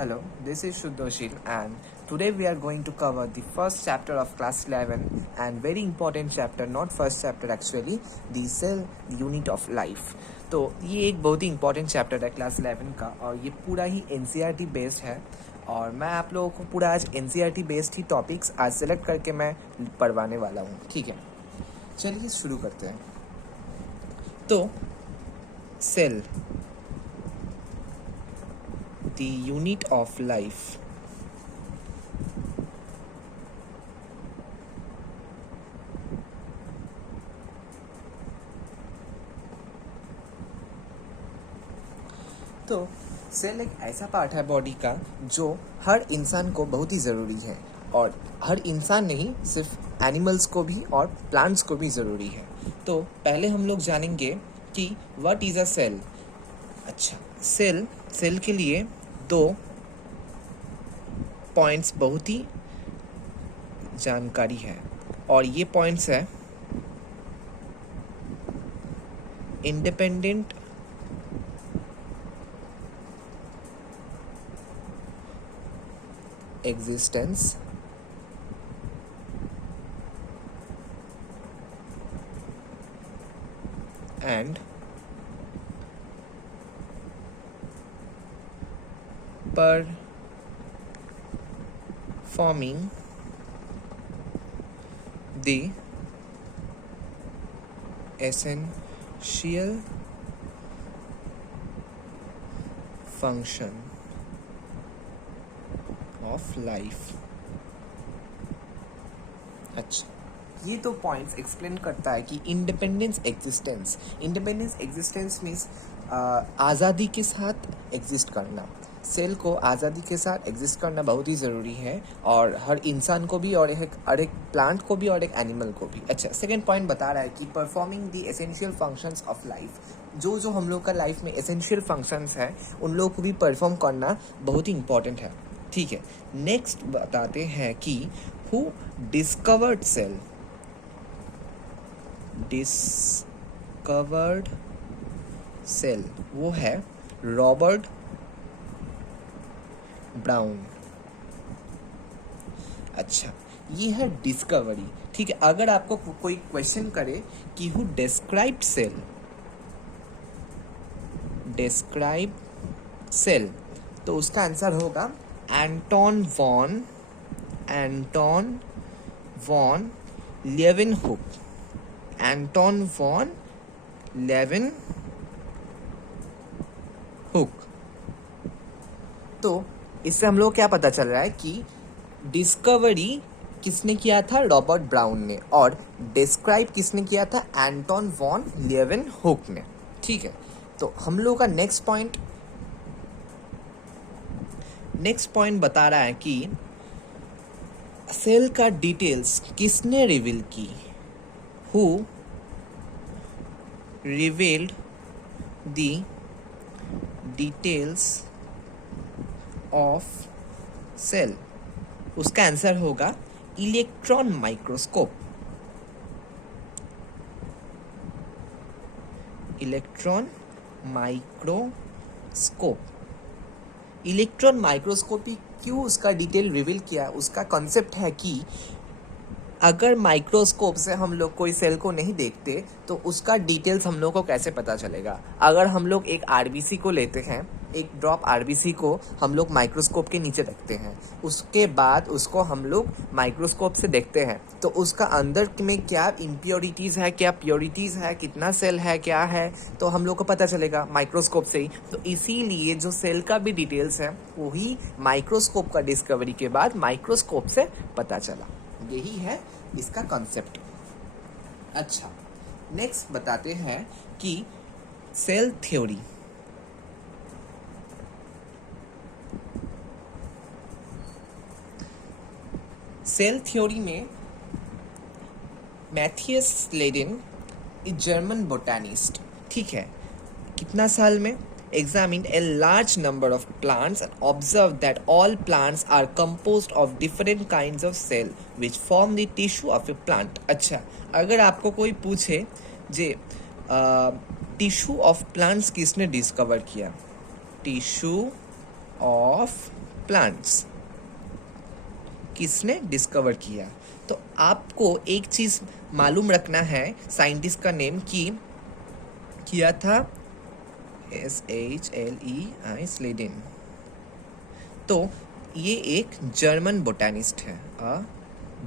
Hello, this is Shuddhoshil and today we are going to cover the first chapter of class 11 and very important chapter, not first chapter actually, the cell unit of life. तो ये एक बहुत ही important chapter है class 11 का और ये पूरा ही NCERT based है और मैं आप लोगों को पूरा आज एनसीईआरटी बेस्ड ही टॉपिक्स आज सेलेक्ट करके मैं पढ़वाने वाला हूँ. ठीक है, चलिए शुरू करते हैं. तो cell the unit of life. तो सेल एक ऐसा पार्ट है बॉडी का जो हर इंसान को बहुत ही ज़रूरी है और हर इंसान नहीं, सिर्फ एनिमल्स को भी और प्लांट्स को भी ज़रूरी है. तो पहले हम लोग जानेंगे कि व्हाट इज़ अ सेल. अच्छा, सेल के लिए दो पॉइंट्स बहुत ही जानकारी है और ये पॉइंट्स है independent existence and performing the essential function of life. अच्छा, ये तो पॉइंट्स एक्सप्लेन करता है कि इंडिपेंडेंस एग्जिस्टेंस मीन्स आज़ादी के साथ एग्जिस्ट करना. सेल को आज़ादी के साथ एग्जिस्ट करना बहुत ही ज़रूरी है और हर इंसान को भी और एक प्लांट को भी और एक एनिमल को भी. अच्छा, सेकंड पॉइंट बता रहा है कि performing the essential functions of life. जो हम लोग का लाइफ में एसेंशियल फंक्शंस है उन लोग को भी परफॉर्म करना बहुत ही इंपॉर्टेंट है. ठीक है, नेक्स्ट बताते हैं कि हु डिस्कवर्ड सेल. वो है रॉबर्ट ब्राउन. अच्छा, ये है डिस्कवरी. ठीक है, अगर आपको कोई क्वेश्चन करे कि हु डिस्क्राइब सेल तो उसका आंसर होगा Anton van Leeuwenhoek. Anton van Leeuwenhoek. तो इससे हम लोग क्या पता चल रहा है कि डिस्कवरी किसने किया था? रॉबर्ट ब्राउन ने. और डिस्क्राइब किसने किया था? एंटोन वॉन लेवेनहुक ने. ठीक है, तो हम लोग का नेक्स्ट पॉइंट बता रहा है कि सेल का डिटेल्स किसने रिवील की? Who revealed the details of cell. उसका आंसर होगा इलेक्ट्रॉन माइक्रोस्कोप. इलेक्ट्रॉन माइक्रोस्कोपी क्यों उसका डिटेल रिवील किया? उसका कॉन्सेप्ट है कि अगर माइक्रोस्कोप से हम लोग कोई सेल को नहीं देखते तो उसका डिटेल्स हम लोग को कैसे पता चलेगा? अगर हम लोग एक आरबीसी को लेते हैं, एक ड्रॉप आरबीसी को हम लोग माइक्रोस्कोप के नीचे रखते हैं, उसके बाद उसको हम लोग माइक्रोस्कोप से देखते हैं तो उसका अंदर में क्या इम्प्योरिटीज़ है, क्या प्योरिटीज़ है, कितना सेल है, क्या है, तो हम लोग को पता चलेगा माइक्रोस्कोप से ही. तो इसीलिए जो सेल का भी डिटेल्स है वही माइक्रोस्कोप का डिस्कवरी के बाद माइक्रोस्कोप से पता चला. यही है इसका कॉन्सेप्ट. अच्छा, नेक्स्ट बताते हैं कि सेल थ्योरी. सेल थ्योरी में Matthias Schleiden, a German botanist, ठीक है, कितना साल में examined a large number of plants and observed that all plants are composed of different kinds of cell which form the tissue of a plant. अच्छा, अगर आपको कोई पूछे जे टिश्यू ऑफ प्लांट्स किसने डिस्कवर किया? Tissue of plants. किसने discover किया? तो आपको एक चीज मालूम रखना है, साइंटिस्ट का नेम की किया था SHLEI स्लेडेन। तो ये एक जर्मन बोटैनिस्ट है,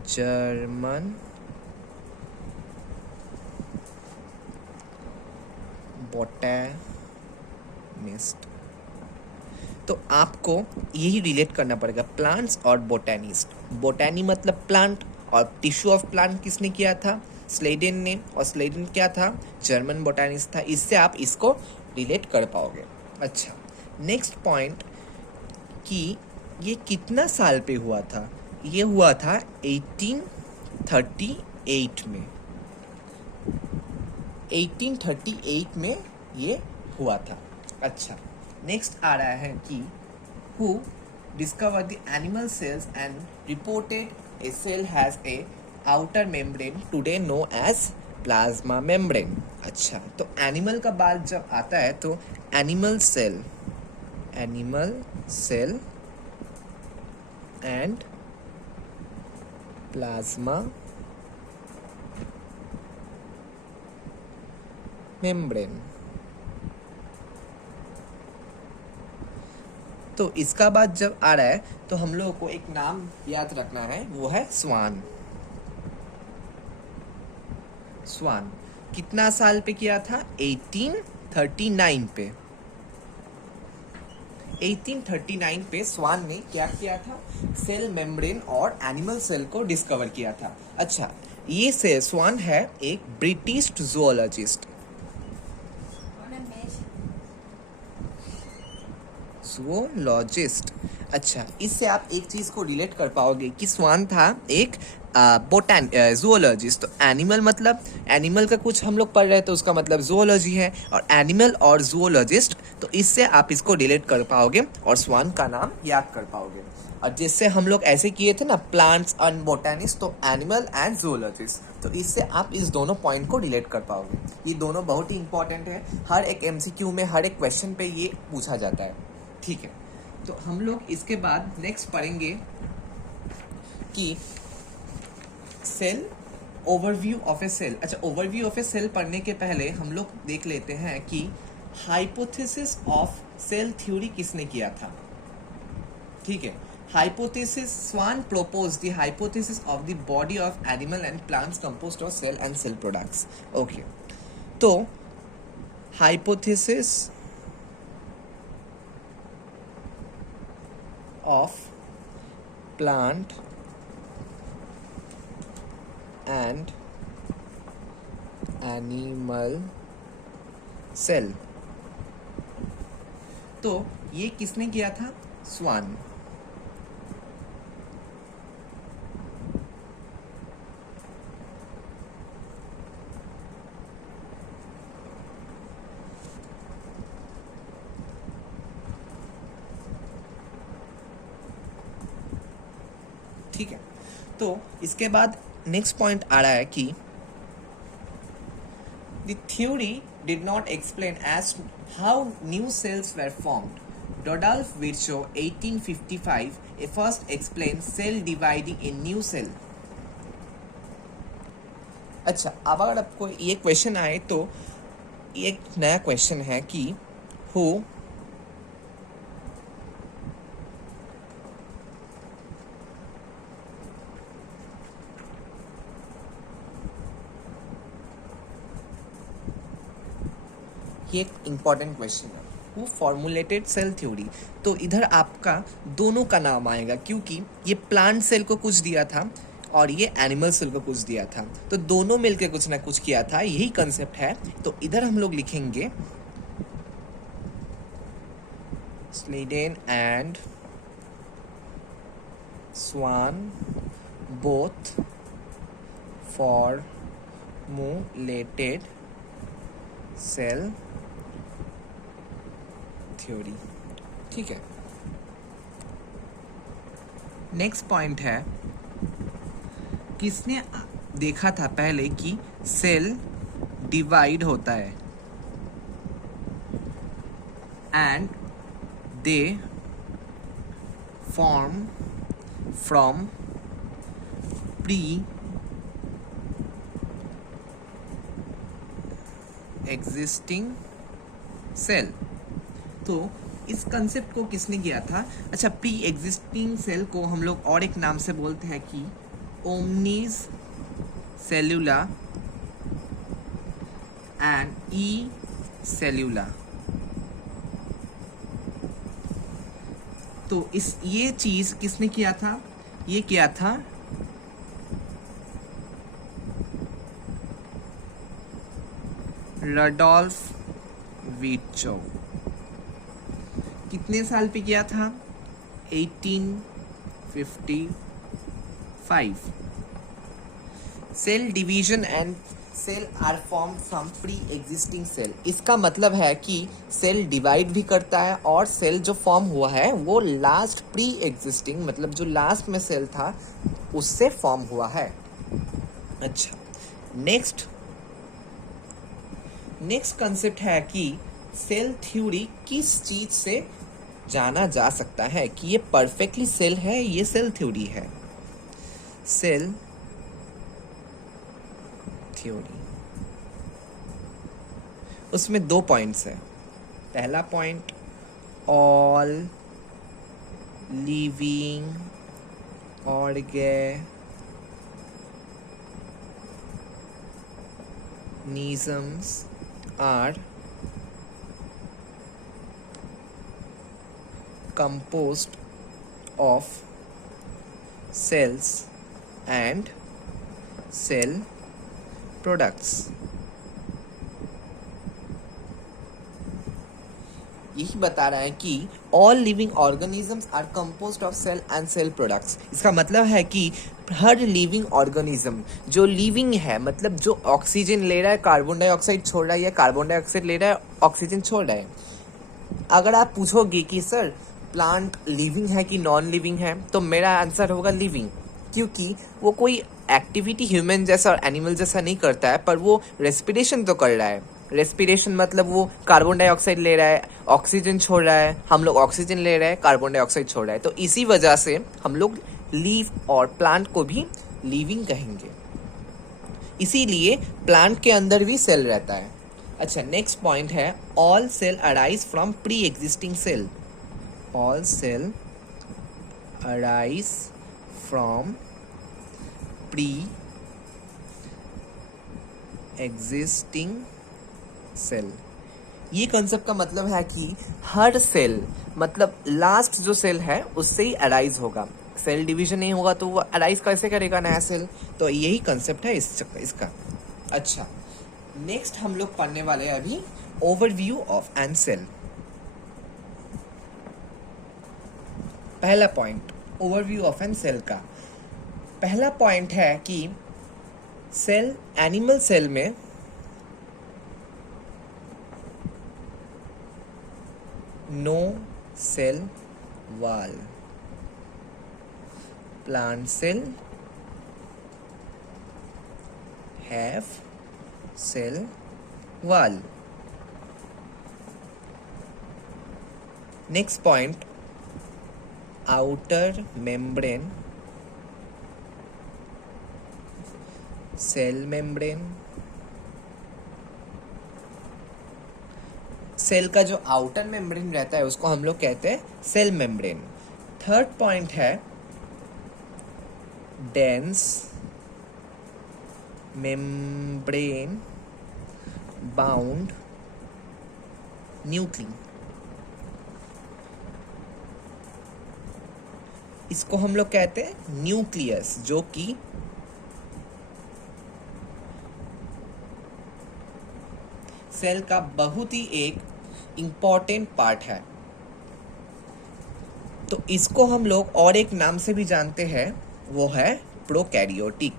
जर्मन बोटैनिस्ट। तो आपको यही रिलेट करना पड़ेगा, प्लांट्स और बोटैनिस्ट। बोटैनी मतलब प्लांट, और टिश्यू ऑफ प्लांट किसने किया था? स्लेडेन ने। और स्लेडेन क्या था? जर्मन बोटैनिस्ट था। इससे आप इसको रिलेट कर पाओगे। अच्छा, नेक्स्ट पॉइंट कि ये कितना साल पे हुआ था? ये हुआ था 1838 में। 1838 में ये हुआ था। अच्छा, नेक्स्ट आ रहा है कि who discover the animal cells and reported a cell has a outer membrane today know as plasma membrane. अच्छा, तो एनिमल का बात जब आता है तो animal cell and plasma membrane. तो इसका बाद जब आ रहा है तो हम लोगों को एक नाम याद रखना है, वो है स्वान। स्वान कितना साल पे किया था? 1839 पे। 1839 पे स्वान ने क्या किया था? सेल मेम्ब्रेन और एनिमल सेल को डिस्कवर किया था। अच्छा, ये से स्वान है एक ब्रिटिश जूलॉजिस्ट। अच्छा, इससे आप एक चीज को रिलेट कर पाओगे कि स्वान था एक जूलॉजिस्ट। तो एनिमल मतलब एनिमल का कुछ हम लोग पढ़ रहे हैं तो उसका मतलब जूलॉजी है, और एनिमल और जूलॉजिस्ट, तो इससे आप इसको रिलेट कर पाओगे और स्वान का नाम याद कर पाओगे। और जिससे हम लोग ऐसे किए थे ना, प्लांट्स एंड बोटैनिस्ट, तो एनिमल एंड जूलॉजिस्ट, तो इससे आप इस दोनों पॉइंट को रिलेट कर पाओगे। ये दोनों बहुत ही इंपॉर्टेंट है, हर एक MCQ में हर एक क्वेश्चन पे ये पूछा जाता है। ठीक है, तो हम लोग इसके बाद नेक्स्ट पढ़ेंगे कि cell, overview of a cell. अच्छा, ओवरव्यू ऑफ ए सेल पढ़ने के पहले हम लोग देख लेते हैं कि हाइपोथेसिस ऑफ सेल थ्योरी किसने किया था। ठीक है, hypothesis, Schwann propose the hypothesis of the body of animal and plants composed of cell and cell products. Okay, तो hypothesis of plant and animal cell। तो ये किसने किया था? स्वान। ठीक है, तो इसके बाद नेक्स्ट पॉइंट आ रहा है कि the theory did not explain as how new cells were formed. Rudolf Virchow 1855 a first explain cell dividing in new cell. अच्छा, अब अगर आपको ये क्वेश्चन आए तो एक नया क्वेश्चन है कि हु ये एक इंपॉर्टेंट क्वेश्चन है, हु फॉर्मुलेटेड सेल थ्योरी। तो इधर आपका दोनों का नाम आएगा, क्योंकि ये प्लांट सेल को कुछ दिया था और ये एनिमल सेल को कुछ दिया था, तो दोनों मिलके कुछ ना कुछ किया था, यही कंसेप्ट है। तो इधर हम लोग लिखेंगे Schleiden and Schwann both formulated cell theory. ठीक है, नेक्स्ट पॉइंट है, किसने देखा था पहले कि सेल डिवाइड होता है and they form from pre-existing cell। तो इस कंसेप्ट को किसने किया था? अच्छा, प्री एग्जिस्टिंग सेल को हम लोग और एक नाम से बोलते हैं कि ओमनीज सेल्यूला एंड ई सेल्यूला। तो ये चीज किसने किया था? ये किया था रडोल्फ वीर्चोव। कितने साल पे किया था? 1855। Cell division and cell are form from pre existing cell. इसका मतलब है कि सेल डिवाइड भी करता है और सेल जो फॉर्म हुआ है वो लास्ट प्री एग्जिस्टिंग, मतलब जो लास्ट में सेल था उससे फॉर्म हुआ है। अच्छा, नेक्स्ट कंसेप्ट है कि सेल थ्योरी किस चीज से जाना जा सकता है कि ये परफेक्टली सेल है, ये सेल थ्योरी है। सेल थ्योरी, उसमें 2 पॉइंट्स है। पहला point, all living organisms are composed of cells and cell products। यही बता रहा है कि all living organisms are composed of cell and cell products. इसका मतलब है कि हर लिविंग ऑर्गेनिज्म जो लिविंग है, मतलब जो ऑक्सीजन ले रहा है, कार्बन डाइऑक्साइड छोड़ रहा है, या कार्बन डाइऑक्साइड ले रहा है, ऑक्सीजन छोड़ रहा है। अगर आप पूछोगे कि सर प्लांट लिविंग है कि नॉन लिविंग है, तो मेरा आंसर होगा लिविंग, क्योंकि वो कोई एक्टिविटी ह्यूमन जैसा और एनिमल जैसा नहीं करता है, पर वो रेस्पिरेशन तो कर रहा है। रेस्पिरेशन मतलब वो कार्बन डाइऑक्साइड ले रहा है, ऑक्सीजन छोड़ रहा है, हम लोग ऑक्सीजन ले रहे हैं, कार्बन डाइऑक्साइड छोड़ रहा है। तो इसी वजह से हम लोग लीव और प्लांट को भी लिविंग कहेंगे। इसीलिए प्लांट के अंदर भी सेल रहता है। अच्छा, नेक्स्ट पॉइंट है all cell arise from pre existing cell. All cell arise from pre-existing cell। ये कंसेप्ट का मतलब है कि हर सेल, मतलब लास्ट जो सेल है उससे ही अराइज होगा। सेल डिवीजन नहीं होगा तो वो अराइज कैसे करेगा नया सेल? तो यही कंसेप्ट है इसका। अच्छा, नेक्स्ट हम लोग पढ़ने वाले हैं अभी ओवरव्यू ऑफ एन सेल। पहला point, overview of an cell का पहला पॉइंट है कि सेल, एनिमल सेल में no cell wall, plant cell have cell wall. Next point, outer membrane, cell membrane। सेल का जो आउटर मेम्ब्रेन रहता है उसको हम लोग कहते हैं सेल मेम्ब्रेन। थर्ड पॉइंट है डेंस मेम्ब्रेन बाउंड न्यूक्लियस। इसको हम लोग कहते हैं न्यूक्लियस, जो कि सेल का बहुत ही एक इंपॉर्टेंट पार्ट है। तो इसको हम लोग और एक नाम से भी जानते हैं, वो है प्रोकैरियोटिक।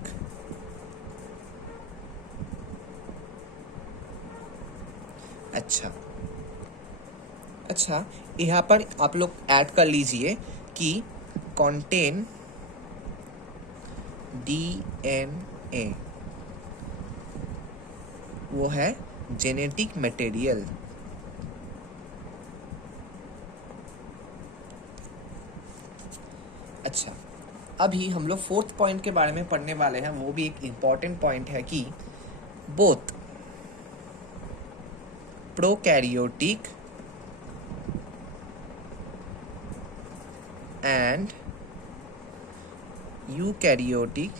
अच्छा, यहाँ पर आप लोग ऐड कर लीजिए कि contain DNA, वो है जेनेटिक मटेरियल। अच्छा, अभी हम लोग फोर्थ पॉइंट के बारे में पढ़ने वाले हैं, वो भी एक इम्पॉर्टेंट पॉइंट है कि both prokaryotic and eukaryotic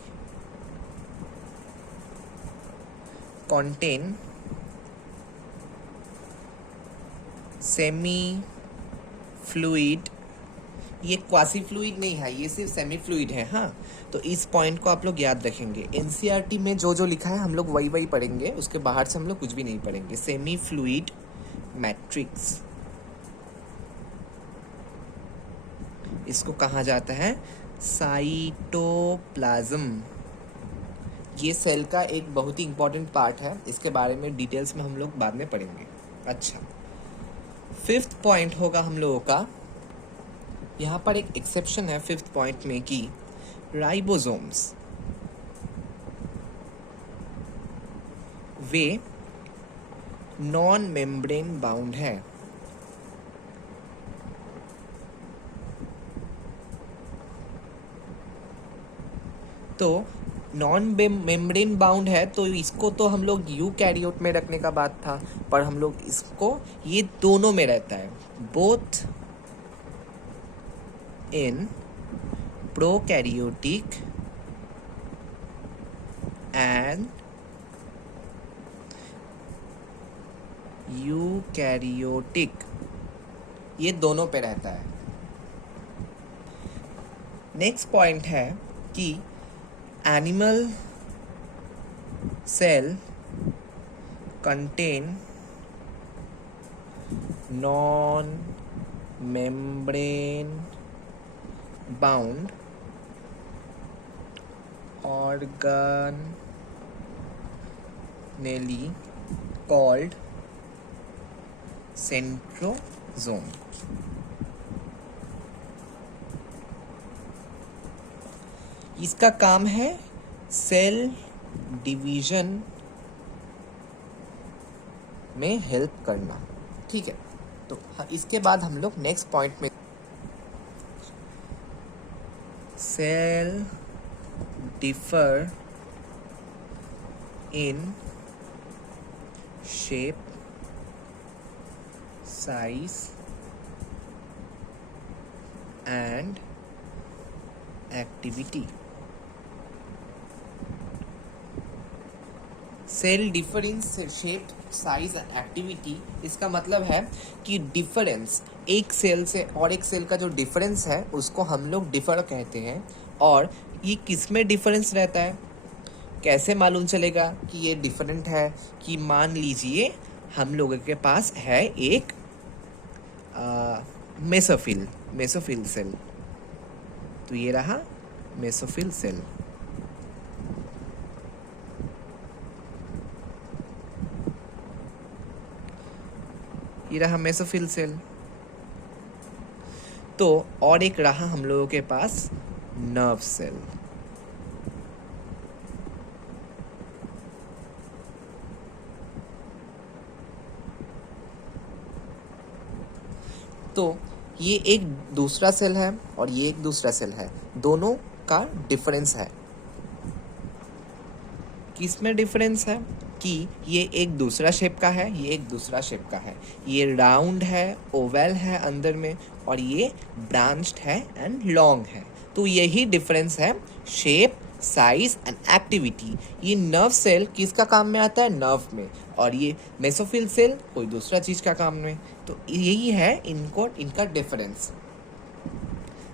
contain semi fluid, ये क्वासी फ्लूइड नहीं है, ये सिर्फ सेमी फ्लूइड है। हाँ, तो इस पॉइंट को आप लोग याद रखेंगे। एनसीईआरटी में जो जो लिखा है हम लोग वही वही पढ़ेंगे, उसके बाहर से हम लोग कुछ भी नहीं पढ़ेंगे। सेमी फ्लूइड मैट्रिक्स, इसको कहा जाता है साइटोप्लाज्म। ये सेल का एक बहुत ही इंपॉर्टेंट पार्ट है, इसके बारे में डिटेल्स में हम लोग बाद में पढ़ेंगे। अच्छा, फिफ्थ पॉइंट होगा हम लोगों का, यहाँ पर एक एक्सेप्शन है फिफ्थ पॉइंट में कि राइबोसोम्स वे नॉन मेम्ब्रेन बाउंड है। तो नॉन मेम्ब्रेन बाउंड है, तो इसको तो हम लोग यूकैरियोट में रखने का बात था, पर हम लोग इसको ये दोनों में रहता है, both in prokaryotic and eukaryotic, ये दोनों पे रहता है। नेक्स्ट पॉइंट है कि animal cell contain non membrane bound organelle called centrosome। इसका काम है सेल डिवीजन में हेल्प करना। ठीक है, तो इसके बाद हम लोग नेक्स्ट पॉइंट में cell differ in shape, size and activity. Cell differ in shape, size and activity, इसका मतलब है कि डिफरेंस एक सेल से और एक सेल का जो डिफरेंस है उसको हम लोग डिफर कहते हैं। और ये किस में डिफरेंस रहता है, कैसे मालूम चलेगा कि ये डिफरेंट है? कि मान लीजिए हम लोगों के पास है एक मेसोफिल सेल, तो ये रहा मेसोफिल सेल। ये रहा मेसोफिल सेल। तो और एक रहा हम लोगों के पास नर्व सेल। तो ये एक दूसरा सेल है और ये एक दूसरा सेल है, दोनों का डिफरेंस है। किस में डिफरेंस है कि ये एक दूसरा शेप का है, ये एक दूसरा शेप का है, ये राउंड है, ओवल है अंदर में, और ये ब्रांच्ड है एंड लॉन्ग है। तो यही डिफरेंस है शेप, साइज एंड एक्टिविटी। ये नर्व सेल किसका काम में आता है? नर्व में। और ये मेसोफिल सेल कोई दूसरा चीज का काम में। तो यही है इनका डिफरेंस।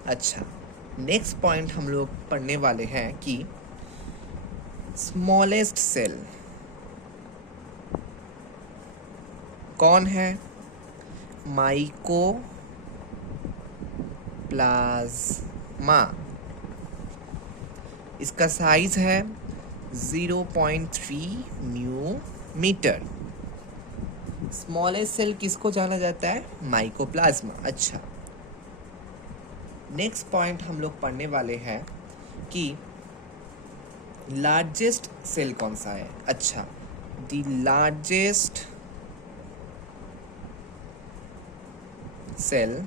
अच्छा, नेक्स्ट पॉइंट हम लोग पढ़ने वाले हैं कि स्मॉलेस्ट सेल कौन है? माइकोप्लाज्मा। इसका साइज है 0.3 न्यूमीटर। स्मॉलेस्ट सेल किसको जाना जाता है? माइकोप्लाज्मा। अच्छा, नेक्स्ट पॉइंट हम लोग पढ़ने वाले हैं कि लार्जेस्ट सेल कौन सा है। अच्छा, the largest cell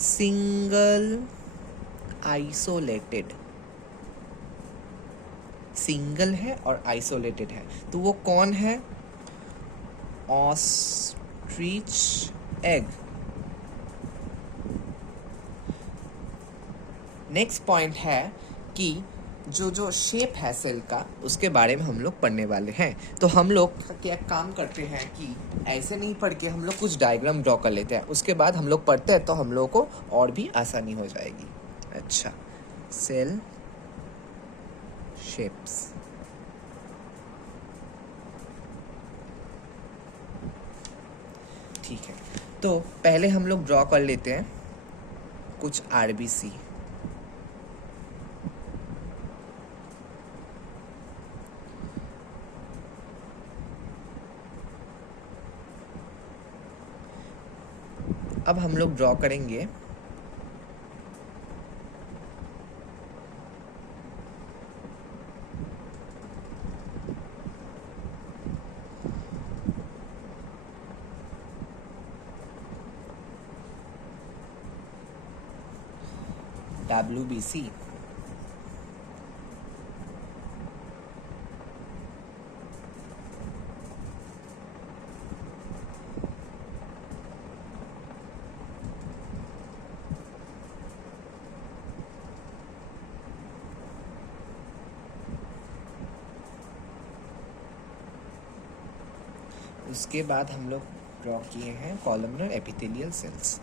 single isolated, single है और आइसोलेटेड है, तो वो कौन है? Ostrich egg. नेक्स्ट पॉइंट है कि जो शेप है सेल का उसके बारे में हम लोग पढ़ने वाले हैं। तो हम लोग क्या काम करते हैं कि ऐसे नहीं पढ़ के हम लोग कुछ डायग्राम ड्रॉ कर लेते हैं, उसके बाद हम लोग पढ़ते हैं तो हम लोग को और भी आसानी हो जाएगी। अच्छा, सेल शेप्स। ठीक है, तो पहले हम लोग ड्रॉ कर लेते हैं कुछ आरबीसी। अब हम लोग ड्रॉ करेंगे WBC। उसके बाद हम लोग ड्रॉ किए हैं कॉलमनर एपिथेलियल सेल्स।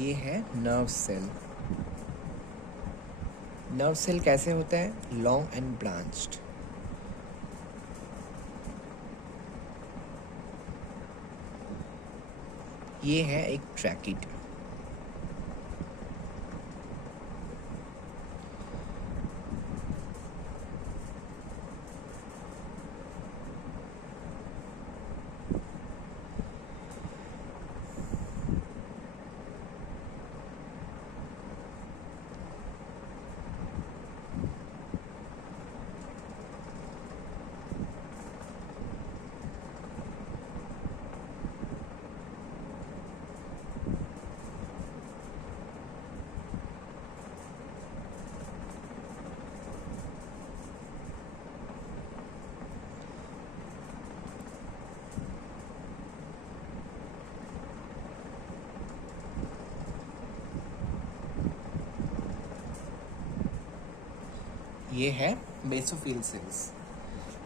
ये है नर्व सेल। नर्व सेल कैसे होता है? Long and branched. ये है एक ट्रैकिड। ये है बेसोफिल सेल्स।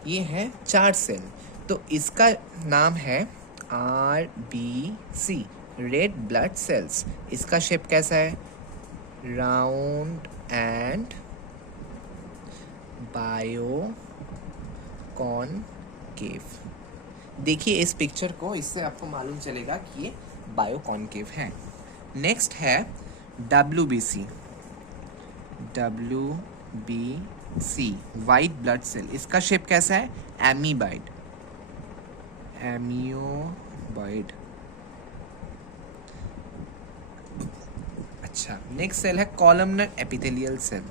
ये है 4 सेल। तो इसका नाम है RBC, रेड ब्लड सेल्स। इसका शेप कैसा है? Round and biconcave. देखिए इस पिक्चर को, इससे आपको मालूम चलेगा कि ये बायोकॉनकेव है। नेक्स्ट है WBC। White blood cell. इसका शेप कैसा है? एमीबाइड। अच्छा, नेक्स्ट सेल है columnar epithelial cell.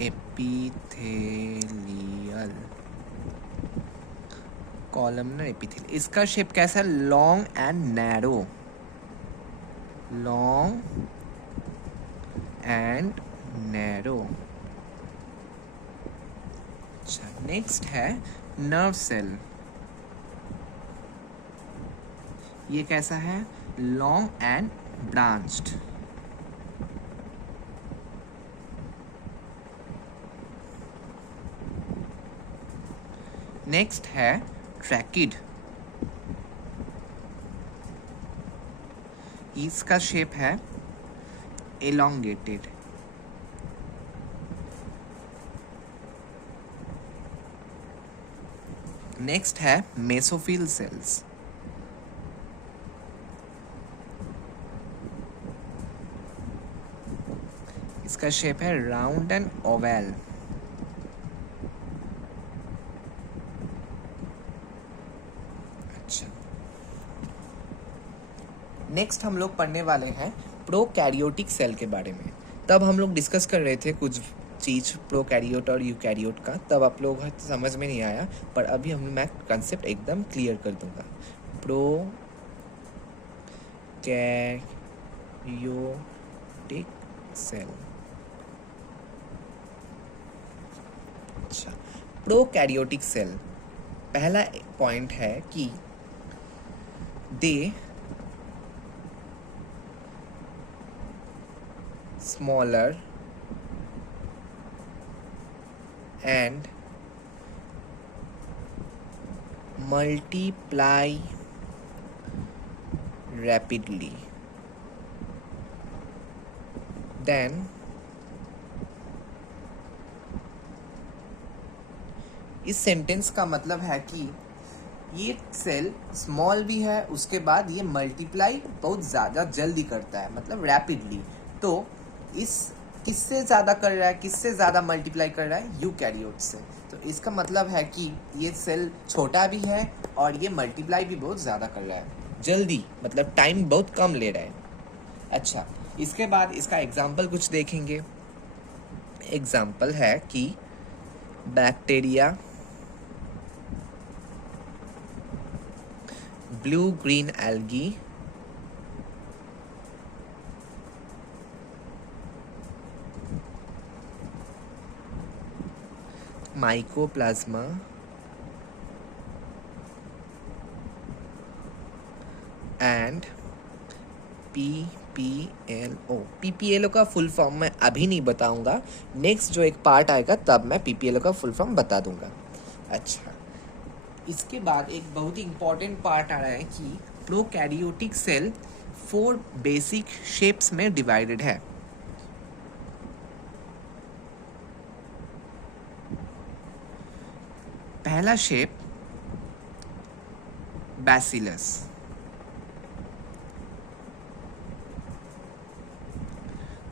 Epithelial, columnar epithelial. इसका शेप कैसा है? Long and narrow. Long and narrow. अच्छा, नेक्स्ट है नर्व सेल। ये कैसा है? Long and branched. नेक्स्ट है ट्रैकिड। इसका शेप है elongated। नेक्स्ट है मेसोफिल सेल्स। इसका शेप है राउंड एंड ओवल। नेक्स्ट हम लोग पढ़ने वाले हैं प्रोकैरियोटिक सेल के बारे में। तब हम लोग डिस्कस कर रहे थे कुछ चीज़ प्रोकैरियोट और यूकैरियोट का, तब आप लोग समझ में नहीं आया, पर अभी मैं कंसेप्ट एकदम क्लियर कर दूंगा। Prokaryotic cell. अच्छा, प्रोकैरियोटिक सेल पहला पॉइंट है कि they smaller and multiply rapidly then इस सेंटेंस का मतलब है कि ये सेल स्मॉल भी है, उसके बाद ये मल्टीप्लाई बहुत ज़्यादा जल्दी करता है, मतलब रैपिडली। तो इस किससे ज़्यादा कर रहा है, किससे ज़्यादा मल्टीप्लाई कर रहा है? यूकैरियोट से। तो इसका मतलब है कि ये सेल छोटा भी है और ये मल्टीप्लाई भी बहुत ज़्यादा कर रहा है, जल्दी, मतलब टाइम बहुत कम ले रहा है। अच्छा, इसके बाद इसका एग्जाम्पल कुछ देखेंगे। एग्जाम्पल है कि bacteria, blue green algae, mycoplasma, and PPLO। PPLO का फुल फॉर्म मैं अभी नहीं बताऊंगा, नेक्स्ट जो एक पार्ट आएगा तब मैं PPLO का फुल फॉर्म बता दूंगा। अच्छा, इसके बाद एक बहुत ही इंपॉर्टेंट पार्ट आ रहा है कि प्रोकैरियोटिक सेल 4 बेसिक शेप्स में डिवाइडेड है। पहला शेप बैसिलस,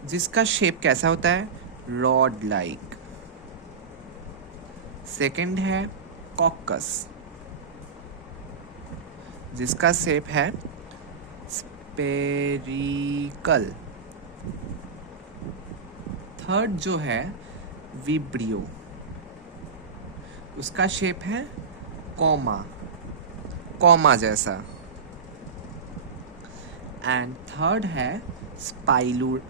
जिसका शेप कैसा होता है? Rod like. सेकंड है कॉकस, जिसका शेप है स्पेरिकल। थर्ड जो है विब्रियो, उसका शेप है कॉमा जैसा। एंड थर्ड है स्पाइर्यूलम,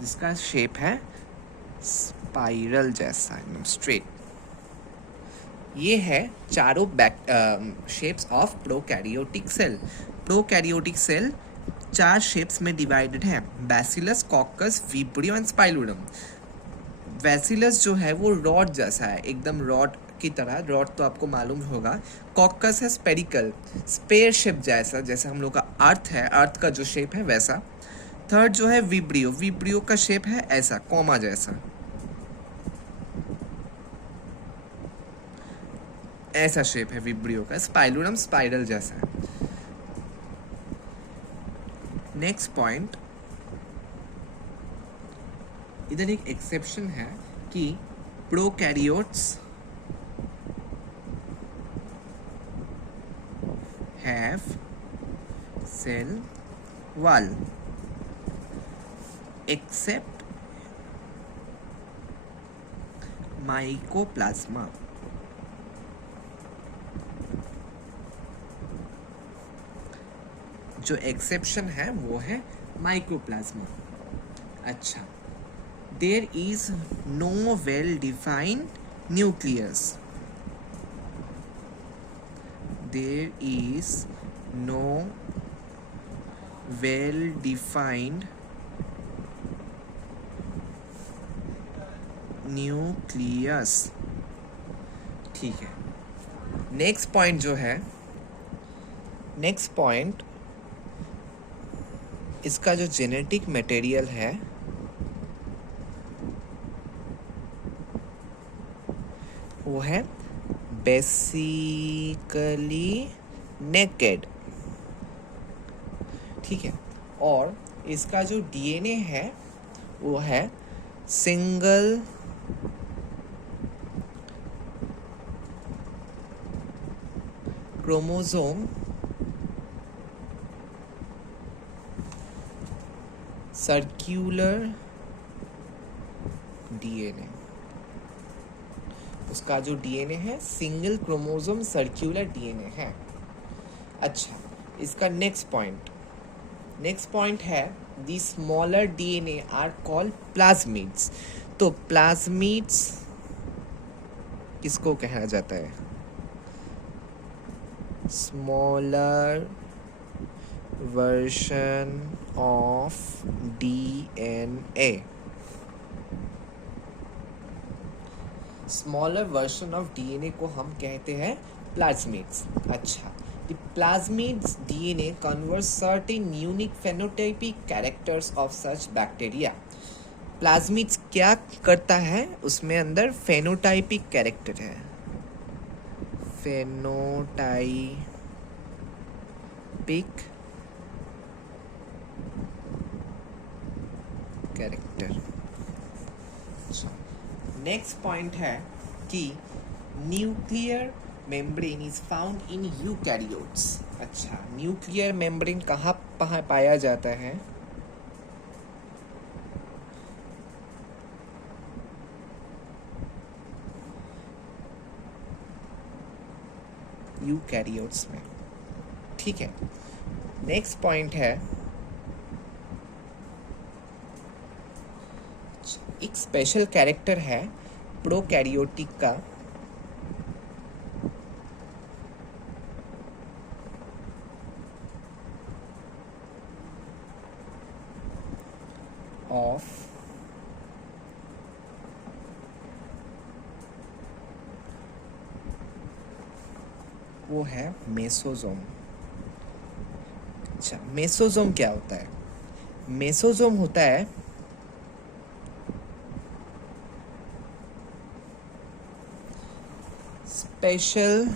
जिसका शेप है स्पाइरल जैसा, एकदम स्ट्रेट। ये है चारों shapes of prokaryotic cell. Prokaryotic cell 4 shapes में डिवाइडेड है: bacillus, coccus, vibrio and spirillum. Bacillus जो है वो रॉड जैसा है, एकदम रॉड की तरह, रॉड तो आपको मालूम होगा। कॉकस है स्पेरिकल, स्पेयर शेप जैसा, जैसे हम लोग का अर्थ है, अर्थ का जो शेप है वैसा। थर्ड जो है विब्रियो का शेप है ऐसा, कॉमा जैसा, ऐसा शेप है विब्रियो का। स्पाइरोलम स्पाइरल जैसा है। नेक्स्ट पॉइंट, इधर एक एक्सेप्शन है कि prokaryotes have cell wall except mycoplasma. जो एक्सेप्शन है वो है माइकोप्लाज्मा। अच्छा, there is no well defined nucleus. There is no well defined nucleus. ठीक है। नेक्स्ट पॉइंट जो है, नेक्स्ट पॉइंट, इसका जो जेनेटिक मटेरियल है वो है बेसिकली नेकेड। ठीक है। और इसका जो डीएनए है वो है सिंगल क्रोमोसोम सर्क्यूलर डीएनए, उसका जो डीएनए है सिंगल क्रोमोसोम सर्क्यूलर डीएनए है। अच्छा, इसका नेक्स्ट पॉइंट है the smaller DNA are called plasmids. तो प्लाज्मिड्स किसको कहा जाता है? Smaller version of DNA, smaller version of DNA को हम कहते हैं प्लाज्मिड्स। अच्छा, the plasmids DNA converts certain unique phenotypic characters of such bacteria। Plasmids क्या करता है? उसमें अंदर फेनोटाइपिक कैरेक्टर है, फेनोटाइपिक कैरेक्टर। नेक्स्ट पॉइंट है कि nuclear membrane is found in eukaryotes. अच्छा, न्यूक्लियर मेम्ब्रेन कहाँ पाया जाता है? यूकैरियोट्स में। ठीक है, नेक्स्ट पॉइंट है एक स्पेशल कैरेक्टर है प्रोकैरियोटिक का, ऑफ वो है मेसोजोम। अच्छा, मेसोजोम क्या होता है? मेसोजोम होता है special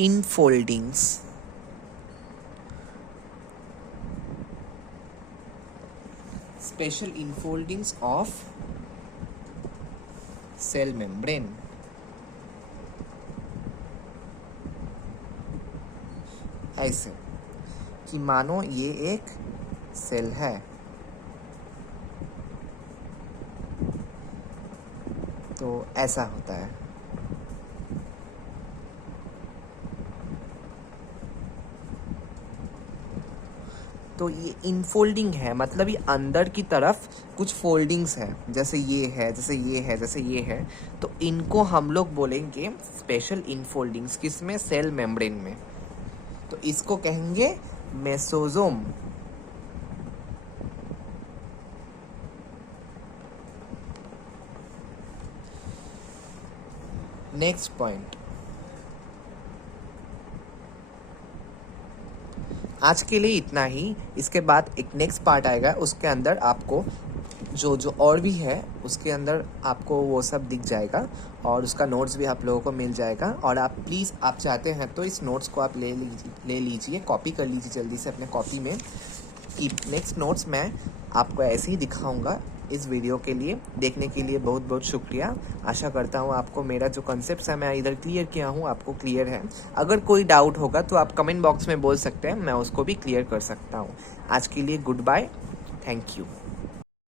infoldings, special infoldings of cell membrane. ऐसे कि मानो ये एक सेल है, तो ऐसा होता है। तो ये इनफोल्डिंग है, मतलब ये अंदर की तरफ कुछ फोल्डिंग्स है, जैसे ये है, जैसे ये है, जैसे ये है। तो इनको हम लोग बोलेंगे स्पेशल इनफोल्डिंग्स, किसमें? सेल मेम्ब्रेन में। तो इसको कहेंगे मेसोजोम। नेक्स्ट पॉइंट, आज के लिए इतना ही। इसके बाद एक नेक्स्ट पार्ट आएगा, उसके अंदर आपको जो और भी है उसके अंदर आपको वो सब दिख जाएगा और उसका नोट्स भी आप लोगों को मिल जाएगा। और आप प्लीज़, आप चाहते हैं तो इस नोट्स को आप ले लीजिए, कॉपी कर लीजिए जल्दी से अपने कॉपी में, कि नेक्स्ट नोट्स मैं आपको ऐसे ही दिखाऊंगा। इस वीडियो के लिए देखने के लिए बहुत बहुत शुक्रिया। आशा करता हूँ आपको मेरा जो कॉन्सेप्ट है मैं इधर क्लियर किया हूँ, आपको क्लियर है। अगर कोई डाउट होगा तो आप कमेंट बॉक्स में बोल सकते हैं, मैं उसको भी क्लियर कर सकता हूँ। आज के लिए गुड बाय, थैंक यू।